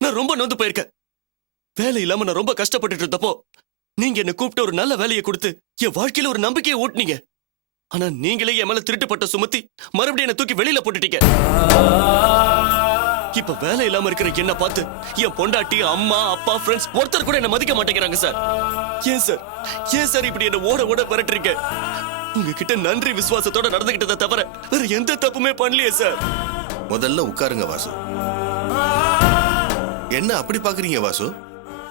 நான் ரொம்ப நொந்து போயிருக்கேன். வேலை இல்லாம நான் ரொம்ப கஷ்டப்பட்டுட்டு இருந்தப்போ நீங்க என்ன கூப்பிட்டு ஒரு நல்ல வேலையை கொடுத்து என் வாழ்க்கையில ஒரு நம்பிக்கையை ஊட்டினீங்க. ஆனா நீங்களே என் மேல திருட்டுப்பட்ட சுமத்தி மறுபடியும் என்ன தூக்கி வெளியில போட்டுட்டீங்க. இப்ப வேலை இல்லாம இருக்கிற என்ன பார்த்து என் பொண்டாட்டி, அம்மா, அப்பா, ஃப்ரெண்ட்ஸ் ஒருத்தர் கூட என்ன மதிக்க மாட்டேங்கிறாங்க சார். ஏன் சார், ஏன் சார் இப்படி என்ன ஓட ஓட விரட்டுறீங்க? உங்ககிட்ட நன்றி விசுவாசத்தோட நடந்துகிட்டதை தவிர வேற எந்த தப்புமே பண்ணலையே சார். முதல்ல உட்காருங்க வாசு. என்ன அப்படி பாக்குறீங்க வாசு?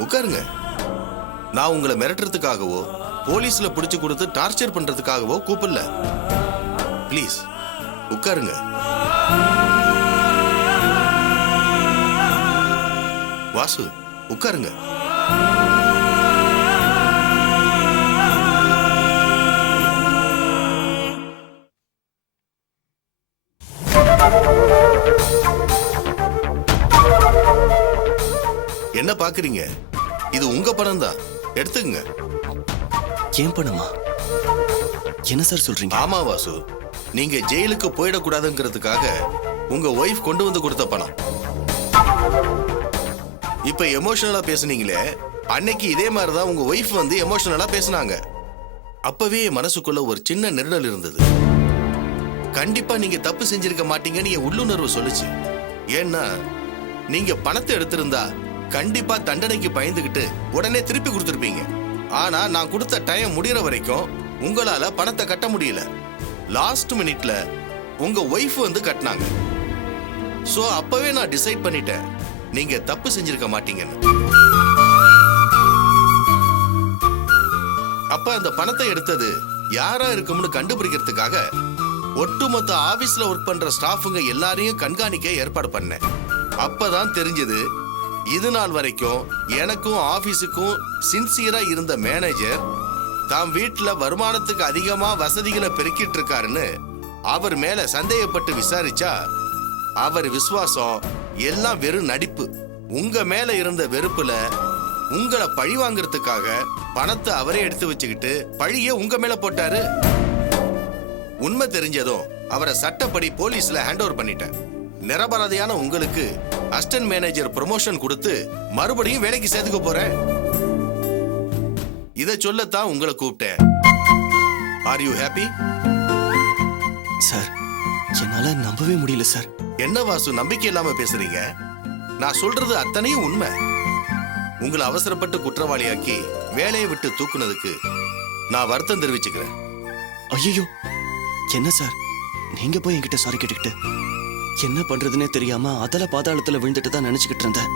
உட்காருங்க. நான் உங்களை மிரட்டுறதுக்காகவோ போலீஸ்ல பிடிச்சு கொடுத்து டார்ச்சர் பண்றதுக்காகவோ கூப்பிடல. ப்ளீஸ் உட்காருங்க. வாசு உட்காருங்க. என்ன பாக்குறீங்க? இது உங்க பணம் தான், எடுத்துக்கங்க. ஏன் பணமா? என்ன சார் சொல்றீங்க? ஆமா வாசு, நீங்க ஜெயிலுக்கு போயிடக்கூடாதுங்கிறதுக்காக உங்க ஒய்ஃப் கொண்டு வந்து கொடுத்த பணம். இப்ப எமோஷனலா பேசுனீங்களே, அன்னைக்கு இதே மாதிரிதான் உங்க ஒய்ஃப் வந்து எமோஷனலா பேசுனாங்க. அப்பவே என் மனசுக்குள்ள ஒரு சின்ன நெருடல் இருந்தது. கண்டிப்பா நீங்க தப்பு செஞ்சிருக்க மாட்டீங்கன்னு என் உள்ளுணர்வு சொல்லுச்சு. ஏன்னா நீங்க பணத்தை எடுத்திருந்தா கண்டிப்பா தண்டனைக்கு பயந்துகிட்டு உடனே திருப்பி கொடுத்துருப்பீங்க. ஆனா நான் கொடுத்த டைம் முடியற வரைக்கும் உங்களால பணத்தை கட்ட முடியல. லாஸ்ட் மினிட்ல உங்க ஒய்ஃப் வந்து கட்டினாங்க. சோ அப்பவே நான் டிசைட் பண்ணிட்டேன், நீங்க தப்பு செஞ்சிருக்க மாட்டீங்கன்னு. அப்ப அந்த பணத்தை எடுத்தது யாரா இருக்கும்னு கண்டுபிடிக்கிறதுக்காக ஒட்டுமொத்த ஆபீஸ்ல ஒர்க் பண்ற ஸ்டாஃபுங்க எல்லாரையும் கண்காணிக்க ஏற்பாடு பண்ணேன். அப்பதான் தெரிஞ்சது, இது நாள் வரைக்கும் எனக்கும் ஆபீஸுக்கும் சின்சியரா இருந்த மேனேஜர் தாம் வீட்டுல வருமானத்துக்கு அதிகமா வசதிகளை பெருக்கிட்டு இருக்காருன்னு அவர் மேல சந்தேகப்பட்டு விசாரிச்சா அவர் விசுவாசம் எல்லாம் வெறும் நடிப்பு. உங்க மேல இருந்த வெறுப்புல உங்களை பழி வாங்கறதுக்காக பணத்தை அவரே எடுத்து வச்சுக்கிட்டு பழிய உங்க மேல போட்டாரு. உண்மை தெரிஞ்சதும் அவரை சட்டப்படி போலீஸ்ல ஹேண்ட் ஓவர் பண்ணிட்டேன். நிரபராதியான உங்களுக்கு அசிஸ்டன்ட் மேனேஜர் ப்ரமோஷன் கொடுத்து மறுபடியும் வேலைக்கு சேர்த்துக்க போறேன். இத சொல்லத்தான் உங்களை கூப்பிட்டேன். Are you happy? சார், என்னால நம்பவே முடியல சார். என்ன வாசு நம்பிக்கை இல்லாம பேசுறீங்க? நான் சொல்றது அத்தனையும் உண்மை. உங்களை அவசரப்பட்டு குற்றவாளியாக்கி வேலையை விட்டு தூக்குனதுக்கு நான் வருத்தம் தெரிவிச்சுக்கிறேன். ஐயோ, என்ன சார் நீங்க போய் என்கிட்ட சாரி கேட்டுக்கிட்டு என்ன பண்றதுன்னே தெரியாம அதல பாதாளத்துல விழுந்துட்டு தான் நினைச்சுக்கிட்டு இருந்தேன்.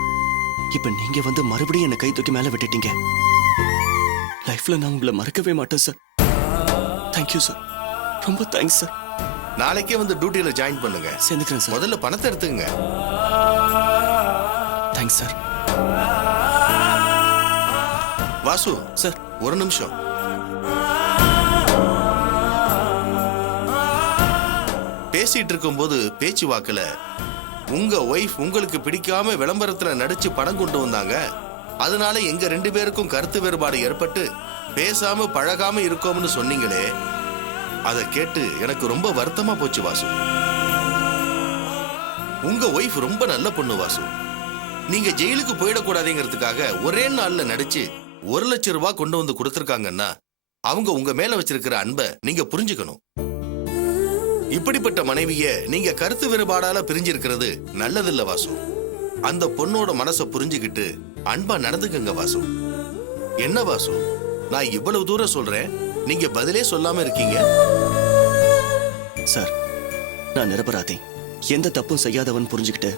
இப்ப நீங்க வந்து மறுபடியும் என்ன கை தூக்கி மேல விட்டுட்டீங்க. லைஃப்ல நான் உங்களை மறக்கவே மாட்டேன் சார். தேங்க்யூ சார், ரொம்ப தேங்க்ஸ் சார். நாளைக்கே வந்து டியூட்டியில ஜாயின் பண்ணுங்க. சேர்ந்துக்கிறேன் சார். முதல்ல பணத்தை எடுத்துங்க. Thanks sir. வாசு சார், ஒரு நிமிஷம். பேசிட்டு இருக்கும்போது பேச்சு வாக்குல உங்க ஒய்ஃப் உங்களுக்கு பிடிக்காம விளம்பரத்துல நடிச்சு பணம் கொண்டு வந்தாங்க, அதனால எங்க 2 பேருக்கும் கருத்து வேறுபாடு ஏற்பட்டு பேசாம பழகாம இருக்கோம்னு சொன்னீங்களே, அதை கேட்டு எனக்கு ரொம்ப வருத்தமா போச்சு வாசு. உங்க ஒய்ஃப் ரொம்ப நல்ல பொண்ணு வாசு. நீங்க ஜெயிலுக்கு போயிடக்கூடாதுங்கிறதுக்காக ஒரே நாள்ல நடிச்சு 1 லட்சம் ரூபாய் கொண்டு வந்து கொடுத்திருக்காங்கன்னா அவங்க உங்க மேல வச்சிருக்கிற அன்பை நீங்க புரிஞ்சுக்கணும். இப்படிப்பட்ட மனைவிய நீங்க கருத்து வேறுபாடால பிரிஞ்சிருக்கிறது நல்லதில்ல வாசு. அந்த பொண்ணோட மனசை புரிஞ்சுக்கிட்டு அன்பா நடந்துக்கங்க வாசு. என்ன வாசு, நான் இவ்வளவு தூரம் சொல்றேன், நீங்க பதிலே சொல்லாம இருக்கீங்க. சார், நான் நிரபராதி, எந்த தப்பும் செய்யாதவன் புரிஞ்சுக்கிட்டு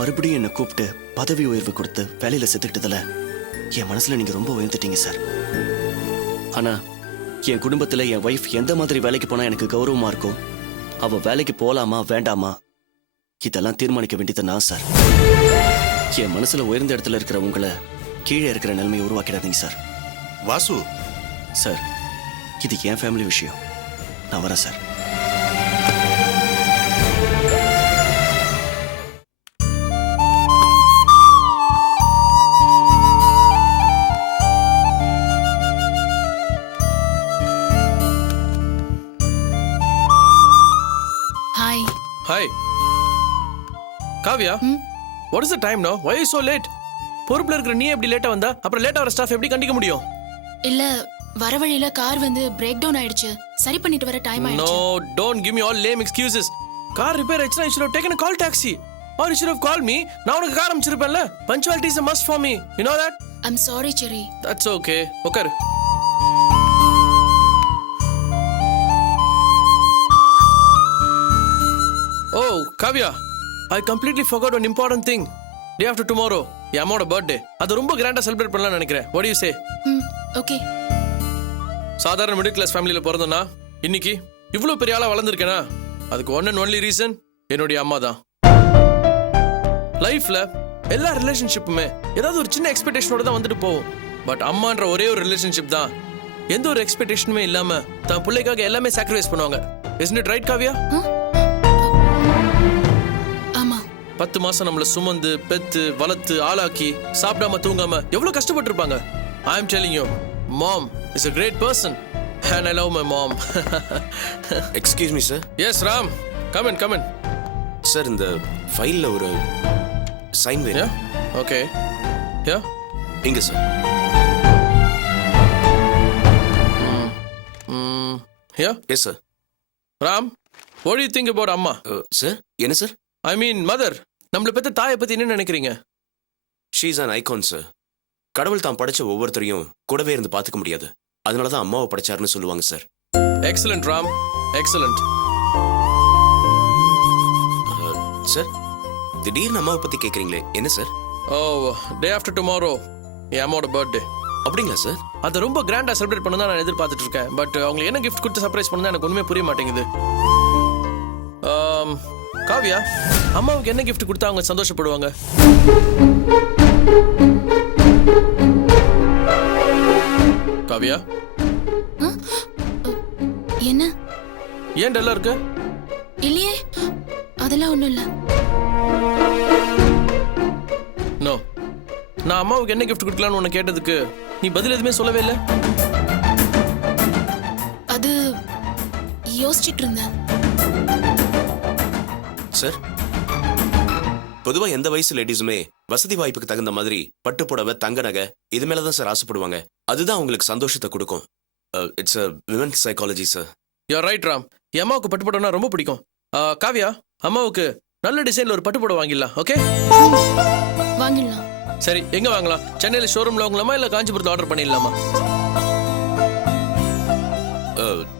மறுபடியும் என்ன கூப்பிட்டு பதவி உயர்வு கொடுத்து வேலையில செத்துக்கிட்டதுல என் மனசுல நீங்க ரொம்ப உயர்ந்துட்டீங்க சார். ஆனா என் குடும்பத்துல என் வைஃப் எந்த மாதிரி வேலைக்கு போனா எனக்கு கௌரவமா இருக்கும், அவ வேலைக்கு போலாமா வேண்டாமா, இதெல்லாம் தீர்மானிக்க வேண்டியது நான் சார். என் மனசுல உயர்ந்த இடத்துல இருக்கிற உங்களை கீழே இருக்கிற நிலைமையை உருவாக்கிடாதீங்க சார். வாசு சார், இது என் ஃபேமிலி விஷயம். நான் வரேன் sir. Hi. Hi Kavya, what is the time no? Why so late? பொறுப்புல இருக்கிற நீ எப்படி லேட்டா வந்தா அப்புறம் லேட்டா வர ஸ்டாஃப் எப்படி கண்டிக்க முடியும்? இல்ல வர வழியில கார் வந்து பிரேக் டவுன் ஆயிடுச்சு. சரி பண்ணிட்டு வர டைம் No, ஆயிடுச்சு. don't give me all lame excuses. Car repair ஆயிடுச்சுனா you should have taken a call taxi. Or you should have called me. நான் உனக்கு car அனுப்பிச்சிருப்பேன்ல. Punctuality is a must for me. You know that? I'm sorry Cherry. That's okay. உட்காரு. Oh, Kavya, I completely forgot one important thing. Day after tomorrow, என் அம்மாவோட birthday. அது ரொம்ப கிராண்டா celebrate பண்ணலாம்னு நினைக்கிறேன். What do you say? Okay. சாதாரண middle class ஃபேமிலியில் பிறந்தனா இன்னைக்கு இவ்வளோ பெரிய ஆளாக வளர்ந்துருக்கேனா அதுக்கு ஒன் அண்ட் ஒன்லி ரீசன் என்னுடைய அம்மா தான். லைஃப்ல எல்லா ரிலேஷன்ஷிப்புமே ஏதாவது ஒரு சின்ன எக்ஸ்பெக்டேஷனோட தான் வந்துட்டு போகும். பட் அம்மான்ற ஒரே ஒரு ரிலேஷன்ஷிப் தான் எந்த ஒரு எக்ஸ்பெக்டேஷனுமே இல்லாம தன் பிள்ளைக்காக எல்லாமே சாக்ரிஃபைஸ் பண்ணுவாங்க. Isn't it right, Kavya? ஆமா. 10 மாசம் நம்மள சுமந்து பெத்து வளர்த்து ஆளாக்கி சாப்பிடாம தூங்காம எவ்வளவு கஷ்டப்பட்டு இருப்பாங்க. I am telling you, mom is a great person and I love my mom. Excuse me sir. Yes, Ram. Come in. Sir இந்த ஃபைல்ல ஒரு சைன் வேணும். Yeah? Okay. Yeah? இங்க sir. Yeah? Yes sir. Ram, what do you think about அம்மா? Sir என்ன sir? I mean mother. நம்மள பத்தி தாயை பத்தி என்ன நினைக்கிறீங்க? She is an icon sir. கடவுள் தான் படைச்ச ஒவ்வொருத்தரையும் கூடவே இருந்து பார்த்துக்க முடியாது. அதனால தான் அம்மாவை படைச்சாருன்னு சொல்லுவாங்க sir. Excellent, Ram. Excellent. Sir திடீர்னு அம்மாவை பத்தி கேட்குறீங்களே என்ன sir? Oh, day after tomorrow என் அம்மாவோட பர்த்டே. அப்படிங்களா சார்? அதை ரொம்ப கிராண்டா செலிப்ரேட் பண்ண தான் நான் எதிர்பார்த்துட்டு இருக்கேன். பட் அவங்களுக்கு என்ன கிஃப்ட் கொடுத்து சர்ப்ரைஸ் பண்ணா எனக்கு ஒண்ணுமே புரிய மாட்டேங்குது. காவியா, அம்மாவுக்கு என்ன கிஃப்ட் கொடுத்தா அவங்க சந்தோஷப்படுவாங்க? காவியா, என்ன? ஏன் டல்லா இருக்கு? இல்லையே, அதெல்லாம் ஒண்ணும் இல்ல. நோ, நான் அம்மாவுக்கு என்ன கிஃப்ட் கொடுக்கலாம்னு உன்னை கேட்டதுக்கு நீ பதில் எதுவுமே சொல்லவே இல்லை. அது யோசிச்சுட்டு இருந்தேன். சார் பொதுவா எந்த வயசு லேடிஸுமே வசதி வாய்ப்புக்கு தகுந்த மாதிரி பட்டு புடவை தங்க நகை இது மேலதான் சார் ஆசைப்படுவாங்க. அதுதான் அவங்களுக்கு சந்தோஷத்தை கொடுக்கும். It's a women's psychology sir. You right Ram. என் அம்மாவுக்கு பட்டு புடவைனா ரொம்ப பிடிக்கும். காவியா, அம்மாவுக்கு நல்ல டிசைன்ல ஒரு பட்டு புடவை வாங்கிடலாம். ஓகே, வாங்கிடலாம். சரி, எங்க வாங்கலாம்? சென்னையில ஷோரூம்ல வாங்கலாமா இல்ல காஞ்சிபுரத்துல ஆர்டர் பண்ணிடலாமா?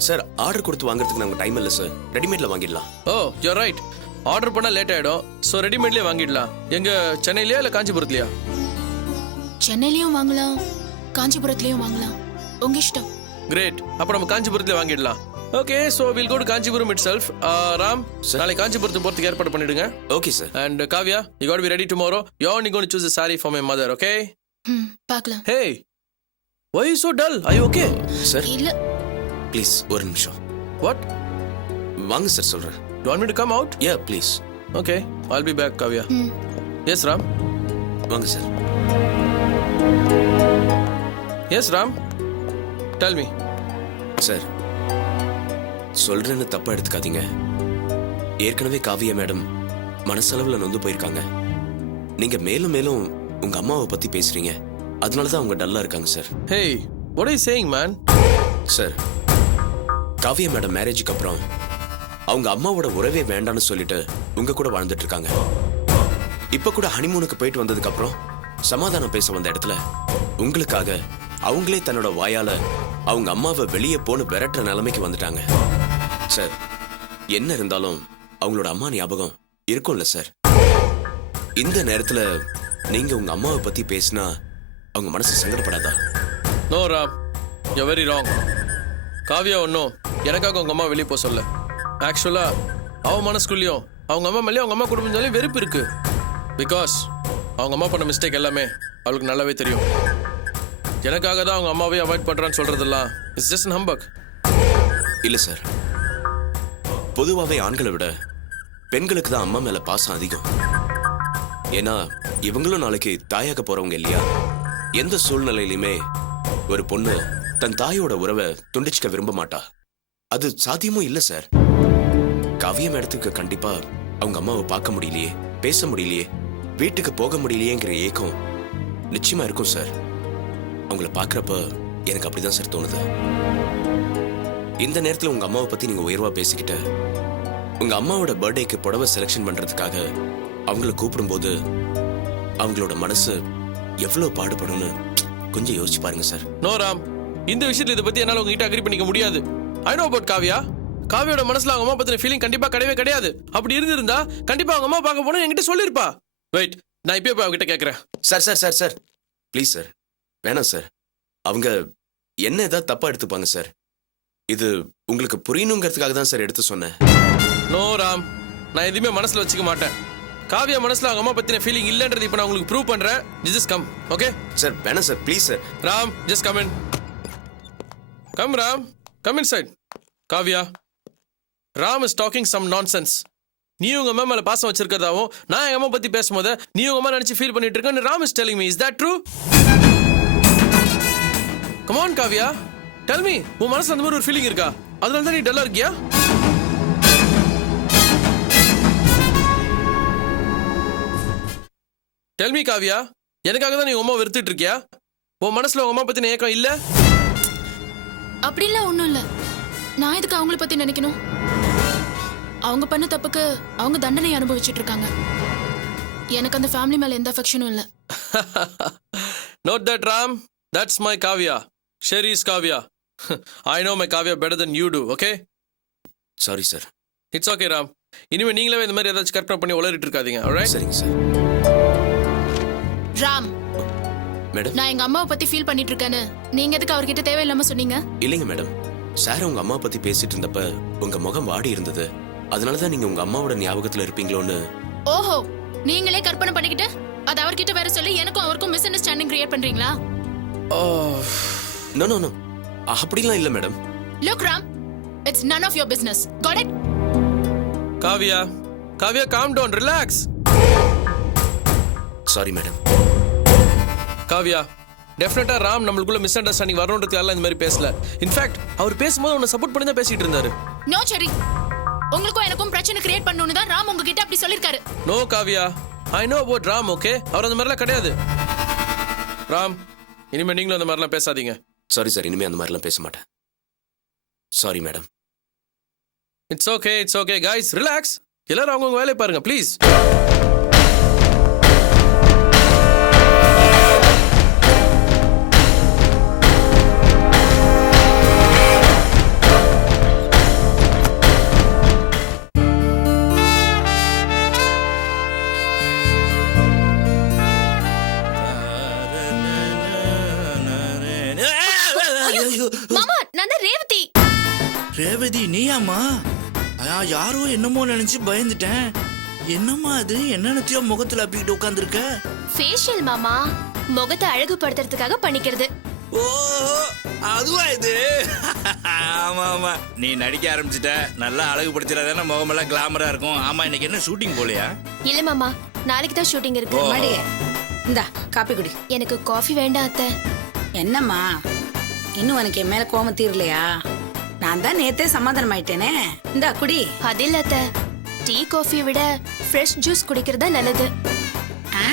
சார் ஆர்டர் கொடுத்து வாங்குறதுக்கு நமக்கு டைம் இல்லை சார். ரெடிமேட்ல வாங்கிடலாம். ஓ, யூ ரைட். ஆர்டர் பண்ணா லேட் ஆயிடும். ஸோ ரெடிமேட்லயே வாங்கிடலாம். எங்க சென்னையிலயா இல்ல காஞ்சிபுரத்துலயா? சென்னையிலயும் வாங்கலாம், காஞ்சிபுரத்துலயும் வாங்கலாம், உங்க இஷ்டம். கிரேட். அப்ப நம்ம காஞ்சிபுரத்துல வாங்கிடலாம். Okay, so will go to Kanchipuram itself. Ram, நாளை காஞ்சிபுரத்துக்கு போறதுக்கு ஏற்பாடு பண்ணிடுங்க. Okay sir. And Kavya, you got be ready tomorrow. You are going to choose a saree for my mother, okay? பார்க்கலாம். Hey, why you so dull? Are you okay? Sir இல்ல, please ஒரு நிமிஷம். What? வாங்க சார் சொல்றேன். You want me to come out? Yeah please. Okay, I'll be back, Kavya. Yes, Ram. வாங்க sir. Yes, Ram. Tell me. Sir சொல்றேன்னு தப்பா எடுத்துக்காதீங்க. ஏற்கனவே காவியா மேடம் மனசளவுல நொந்து போயிருக்காங்க. நீங்க மேலும் மேலும் உங்க அம்மாவை பத்தி பேசுறீங்க. அதனாலதான் அவங்க டல்லா இருக்காங்க sir. Hey, what are you saying, man? Sir Kavya madam மேரேஜுக்கு அப்புறம் அவங்க அம்மாவோட உறவே வேண்டான்னு சொல்லிட்டு உங்க கூட வாழ்ந்துட்டு இருக்காங்க. இப்ப கூட ஹனிமூனுக்கு போயிட்டு வந்ததுக்கு அப்புறம் சமாதானம் பேச வந்த இடத்துல உங்களுக்காக அவங்களே தன்னோட வாயால அவங்க அம்மாவை வெளியே போன்னு விரட்டுற நிலைமைக்கு வந்துட்டாங்க. சார் என்ன இருந்தாலும் அவங்களோட அம்மா ஞாபகம் இருக்கும்ல சார். இந்த நேரத்துல நீங்க உங்க அம்மாவை பத்தி பேசினா அவங்க மனசு சங்கடப்படாதா? No, Ram. You're very wrong. Kavya ஒன்றும் எனக்காக உங்க அம்மா வெளியே போக சொல்ல. ஆக்சுவலா அவ மனசுக்குள்ளேயும் அவங்க அம்மா மேலேயும் அவங்க அம்மா குடும்பம் சொல்லி வெறுப்பு இருக்கு. பிகாஸ் அவங்க அம்மா பண்ண மிஸ்டேக் எல்லாமே அவளுக்கு நல்லாவே தெரியும். எனக்காக தான் அவங்க அம்மாவே அவாய்ட் பண்றான்னு சொல்றதெல்லாம் இட்ஸ் ஜஸ்ட் ஹம்பக். இல்ல சார், பொதுவாகவே ஆண்களை விட பெண்களுக்கு தான் அம்மா மேல பாசம் அதிகம். ஏன்னா இவங்களும் நாளைக்கு தாயாக போறவங்க இல்லையா? எந்த சூழ்நிலையிலுமே ஒரு பொண்ணு தன் தாயோட உறவை துண்டிச்சுக்க விரும்ப மாட்டா. அது சாத்தியமும் இல்ல சார். காவிய மேடத்துக்கு கண்டிப்பா அவங்க அம்மாவை பார்க்க முடியலையே, பேச முடியலையே, வீட்டுக்கு போக முடியலையேங்கிற ஏக்கம் நிச்சயமா இருக்கும் சார். அவங்கள பார்க்குறப்ப எனக்கு அப்படிதான் சார் தோணுது. இந்த நேரத்தில் உங்க அம்மாவை பத்தி நீங்க உயர்வா பேசிக்கிட்ட உங்க அம்மாவோட பர்த்டேக்கு புடவை செலெக்ஷன் பண்றதுக்காக அவங்கள கூப்பிடும்போது அவங்களோட மனசு எவ்வளவு பாடுபடும்னு கொஞ்சம் யோசிச்சு பாருங்க சார். நோ ராம், இந்த விஷயத்துல இதை பத்தி என்னால உங்ககிட்ட அக்ரி பண்ணிக்க முடியாது. I know about Kavya. காவியோட மனசுல அவங்க அம்மா பத்தின ஃபீலிங் கண்டிப்பா கிடையவே கிடையாது. அப்படி இருந்திருந்தா கண்டிப்பா அவங்க அம்மா பார்க்க போனா என்கிட்ட சொல்லிருப்பா. வெயிட், நான் இப்பயே போய் அவகிட்ட கேட்கறேன். Sir sir sir sir please sir, வேணாம் சார். அவங்க என்ன ஏதாவது தப்பா எடுத்துப்பாங்க சார். இது உங்களுக்கு புரியணுங்கிறதுக்காக தான் சார் எடுத்து சொன்னேன். நோ ராம், நான் எதுவுமே மனசுல வச்சுக்க மாட்டேன். காவியா மனசுல அவங்க அம்மா பத்தின ஃபீலிங் இல்லன்றது இப்ப நான் உங்களுக்கு ப்ரூவ் பண்றேன். Just come, okay? சார் வேணாம் sir, please sir. Ram, just come in. Come Ram, come inside. Kavya, Ram is talking some nonsense. நீ உங்க அம்மா மேல பாசம் வச்சிருக்கிறதாவும் நான் எங்க அம்மா பத்தி பேசும்போது நீ உங்க அம்மா நினைச்சு ஃபீல் பண்ணிட்டு இருக்கேன்னு Ram is telling me. Is that true? Come on Kavya, tell me. உன் மனசுல அந்த மாதிரி ஒரு ஃபீலிங் இருக்கா? அதனால தான் நீ டல்லா இருக்கியா? டெல் மீ காவியா, எனக்காக தான் நீ உங்க அம்மா வெறுத்துட்டு இருக்கியா? உன் மனசுல உங்க அம்மா பத்தின ஏக்கம் இல்ல? அப்படிலாம் ஒண்ணும் இல்ல. நான் எதுக்கு அவங்கள பத்தி நினைக்கணும்? அவங்க பண்ண தப்புக்கு அவங்க தண்டனை அனுபவிச்சுட்டு இருக்காங்க. எனக்கு அந்த ஃபேமிலி மேல எந்த அஃபெக்ஷனும் இல்ல. Note that Ram, that's my Kavya. Sherry's Kavya. I know my Kavya better than you do, okay? Sorry sir. It's okay Ram. இனிமே நீங்களே இந்த மாதிரி ஏதாச்சும் கற்பனை பண்ணி உளறிட்டு இருக்காதீங்க, alright? சரிங்க சார். ராம், மேடம், நான் எங்க அம்மாவை பத்தி ஃபீல் பண்ணிட்டு இருக்கேன்னு நீங்க எதுக்கு அவர்கிட்ட தேவையில்லாம சொன்னீங்க? இல்லைங்க மேடம். சார் உங்க அம்மா பத்தி பேசிட்டு இருந்தப்ப உங்க முகம் வாடி இருந்தது. அதனாலதான் நீங்க உங்க அம்மாவோட ஞாபகத்துல இருப்பீங்களோன்னு. ஓஹோ, நீங்களே கற்பனை பண்ணிக்கிட்டு அது அவர்கிட்ட வேற சொல்லி எனக்கும் அவருக்கும் மிஸ் அண்டர்ஸ்டாண்டிங் கிரியேட் பண்றீங்களா? Oh, நோ நோ நோ, அப்படிலாம் இல்ல madam. Look Ram, it's none of your business. Got it? Kavya, Kavya, calm down, relax. Sorry madam. Kavya, டெஃபினட்டா ராம் நம்மளுக்குள்ள மிஸ் அண்டர்ஸ்டாண்டிங் வரணுன்றதுக்காக இந்த மாதிரி பேசல. இன்ஃபேக்ட் அவர் பேசும்போது உன்னை சப்போர்ட் பண்ணி தான் பேசிட்டு இருந்தாரு. நோ செரி, உங்களுக்கும் எனக்கும் பிரச்சனை கிரியேட் பண்ணனும்னு தான் ராம் உங்ககிட்ட அப்படி சொல்லிருக்காரு. No Kavya, I know about Ram, okay? அவர் அந்த மாதிரிலாம் கிடையாது. ராம், இனிமே நீங்களும் அந்த மாதிரிலாம் பேசாதீங்க. சாரி சார், இனிமே அந்த மாதிரிலாம் பேச மாட்டேன். Sorry madam. It's okay guys, relax. எல்லாரும் அவங்கவுங்க வேலையை பாருங்க ப்ளீஸ். மாமா, நான் தான் ரேவதி. ரேவதி நீயாமா? யாரோ என்னமோ நினைச்சு பயந்துட்டேன். என்னம்மா அது? என்னென்னத்தையோ முகத்துல அப்பிக்கிட்டு உட்காந்துருக்க? ஃபேஷியல் மாமா, முகத்தை அழகுபடுத்துறதுக்காக பண்ணிக்கிறது. ஓ, அதுவா இது? ஆமா ஆமா, நீ நடிக்க ஆரம்பிச்சிட்ட. நல்லா அழகுபடுத்திடாதானே முகமெல்லாம் கிளாமரா இருக்கும். ஆமா, இன்னைக்கு என்ன ஷூட்டிங் போலையா? இல்ல மாமா, நாளைக்கு தான் ஷூட்டிங் இருக்கு. மடி, இந்தா காப்பி குடி. எனக்கு காஃபி வேண்டாம் அத்தை. என்னம்மா, இன்னும் உனக்கு என் மேல கோபம் தீரலையா? நான் தான் நேத்தே சமாதானம் ஆயிட்டேனே. இந்தா குடி. அது இல்ல அத்தை, டீ காஃபியை விட ஃப்ரெஷ் ஜூஸ் குடிக்கிறது நல்லது. ஆ?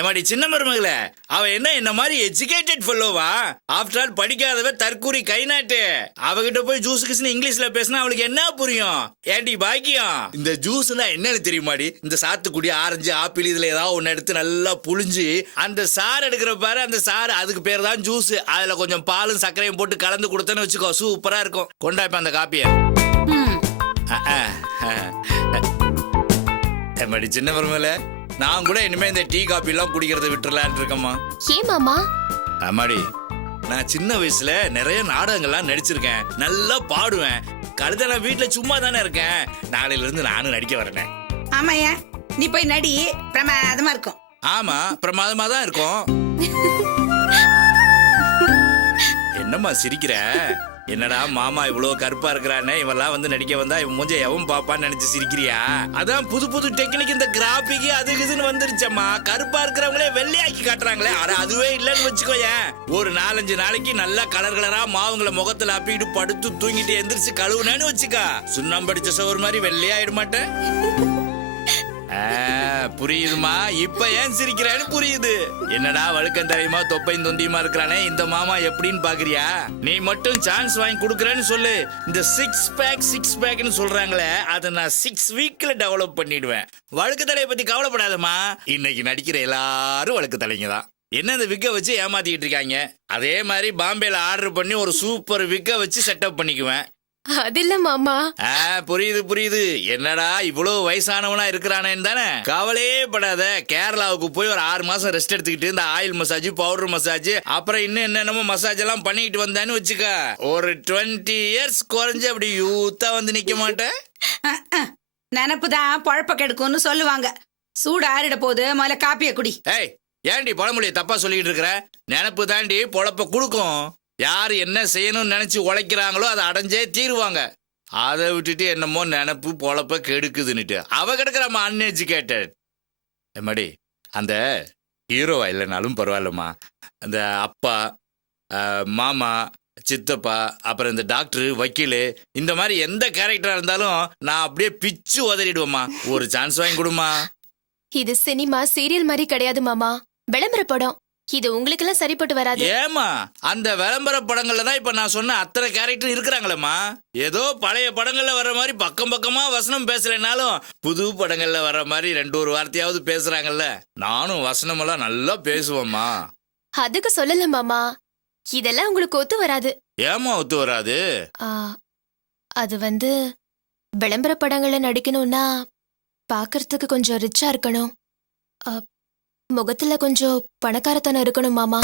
ஏமாடி சின்ன மருமகளே, அவ என்ன மாதிரி எஜுகேட்டட் ஃபெல்லோவா? ஆஃப்டர் ஆல் படிக்காதவ தற்கூரி கை நாட்டு. அவகிட்ட போய் ஜூஸ் கிஸ்னு இங்கிலீஷ்ல பேசினா அவளுக்கு என்ன புரியும்? ஏண்டி பாக்கியம், இந்த ஜூஸ்னா என்னன்னு தெரியுமாடி? இந்த சாத்துக்குடி, ஆரஞ்சு, ஆப்பிள் இதுல ஏதாவது ஒன்னு எடுத்து நல்லா புழிஞ்சு அந்த சாறு எடுக்கிற பாரு, அந்த சாறு, அதுக்கு பேர் தான் ஜூஸ். அதுல கொஞ்சம் பாலும் சர்க்கரையும் போட்டு கலந்து கொடுத்தேன்னு வச்சுக்கோ, சூப்பரா இருக்கும். கொண்டாப்ப அந்த காப்பிய. ஏமாடி சின்ன மருமகளே, நான் கூட இனிமே இந்த டீ காபி எல்லாம் குடிக்கிறத விட்டுறலான் இருக்கேம்மா. ஏன் மாமா? ஆமாடி, நான் சின்ன வயசுல நிறைய நாடகங்கள்லாம் நடிச்சிருக்கேன். நல்லா பாடுவேன். கழுத நான் வீட்டுல சும்மா தானே இருக்கேன். நாளையில இருந்து நானும் நடிக்க வரேன். ஆமாய்யா, நீ போய் நடி, பிரமாதமா இருக்கும். ஆமா, பிரமாதமா தான் இருக்கும். என்னம்மா சிரிக்கிற? என்னடா மாமா இவ்வளவு கருப்பா இருக்கிறானே, இவெல்லாம் வந்து நடிக்க வந்தா இவன் மூஞ்ச எவன் பாப்பான்னு நினைச்சு சிரிக்கிறியா? அதான் புது புது டெக்னிக், இந்த கிராபிக் அது இதுன்னு வந்துருச்சம்மா. கருப்பா இருக்கிறவங்களே வெள்ளையாக்கி காட்டுறாங்களே. ஆனா அதுவே இல்லன்னு வச்சுக்கோயேன். ஒரு 4-5 நாளைக்கு நல்லா கலர் கலரா மாவுங்களை முகத்துல அப்பிட்டு படுத்து தூங்கிட்டு எந்திரிச்சு கழுவுனேன்னு வச்சுக்கா, சுண்ணாம்பு அடிச்ச சோறு மாதிரி வெள்ளையாயிட மாட்டேன். புரியுதுமா, இப்ப ஏன் சிரிக்கிறேன்னு புரியுது. என்னடா வழுக்கம் தெரியுமா தொப்பையும் தொந்தியுமா இருக்கிறானே இந்த மாமா எப்படின்னு பாக்குறியா? நீ மட்டும் சான்ஸ் வாங்கி கொடுக்குறேன்னு சொல்லு. இந்த சிக்ஸ் பேக்னு சொல்றாங்களே, அதை நான் 6 வீக்ல டெவலப் பண்ணிடுவேன். வழுக்கு தலையை பத்தி கவலைப்படாதம்மா. இன்னைக்கு நடிக்கிற எல்லாரும் வழுக்கு தலைங்க தான். என்ன இந்த விக்க வச்சு ஏமாத்திட்டு இருக்காங்க. அதே மாதிரி பாம்பேல ஆர்டர் பண்ணி ஒரு சூப்பர் விக்க வச்சு செட்டப் பண்ணிக்குவேன். அது இல்ல மாமா. புரியுது. என்னடா இவ்வளவு வயசானவனா இருக்கிறானேன்னு தானே கவலையே படாத. கேரளாவுக்கு போய் ஒரு 6 மாசம் ரெஸ்ட் எடுத்துக்கிட்டு இந்த ஆயில் மசாஜ், பவுடர் மசாஜ், அப்புறம் இன்னும் என்னென்னமோ மசாஜ் எல்லாம் பண்ணிட்டு வந்தான்னு வச்சுக்க, ஒரு 20 இயர்ஸ் குறைஞ்சு அப்படி யூத்தா வந்து நிக்க மாட்டேன். நினப்பு தான் பொழப்ப கெடுக்கும்னு சொல்லுவாங்க. சூடு ஆறிட போது முதல்ல காப்பியை குடி. ஏய், ஏன்டி பழமொழியை தப்பா சொல்லிட்டு இருக்கிற? நினப்பு தாண்டி பொழப்ப கொடுக்கும். யார் என்ன செய்யணும்னு நினைச்சு உழைக்கிறாங்களோ அதை அடைஞ்சே தீருவாங்க. அதை விட்டுட்டு என்னமோ நினப்பு பொழப்ப கெடுக்குதுன்னுட்டு அவ கிடக்குறம்மா அன்எஜுகேட்டட். எம்மாடி, அந்த ஹீரோவா இல்லைனாலும் பரவாயில்லம்மா, அந்த அப்பா, மாமா, சித்தப்பா, அப்புறம் இந்த டாக்டர், வக்கீல், இந்த மாதிரி எந்த கேரக்டரா இருந்தாலும் நான் அப்படியே பிச்சு உதறிடுவேம்மா. ஒரு சான்ஸ் வாங்கி கொடுமா. இது சினிமா சீரியல் மாதிரி கிடையாது மாமா, விளம்பர படம். இது உங்களுக்கு எல்லாம் சரிப்பட்டு வராது. ஏமா, அந்த விளம்பர படங்கள்ல தான் இப்ப நான் சொன்ன அத்தனை கேரக்டர் இருக்கிறாங்களேம்மா. ஏதோ பழைய படங்கள்ல வர்ற மாதிரி பக்கம் பக்கமா வசனம் பேசலைனாலும் புது படங்கள்ல வர்ற மாதிரி 2 வார்த்தையாவது பேசுறாங்கல்ல. நானும் வசனம் எல்லாம் நல்லா பேசுவேம்மா. அதுக்கு சொல்லல மாமா, இதெல்லாம் உங்களுக்கு ஒத்து வராது. ஏமா ஒத்து வராது? அது வந்து விளம்பர படங்கள்ல நடிக்கணும்னா பார்க்கறதுக்கு கொஞ்சம் ரிச்சா இருக்கணும், முகத்துல கொஞ்சம் பணக்காரத்தனம் இருக்கணும் மாமா.